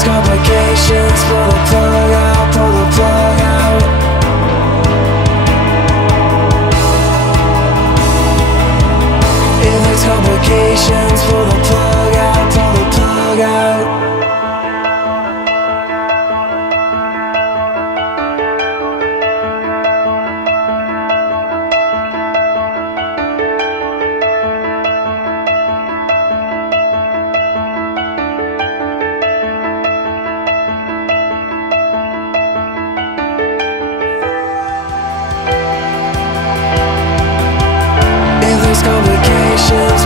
there's complications, pull the plug out, pull the plug out. If there's complications, pull the plug out, pull the plug out. If there's complications,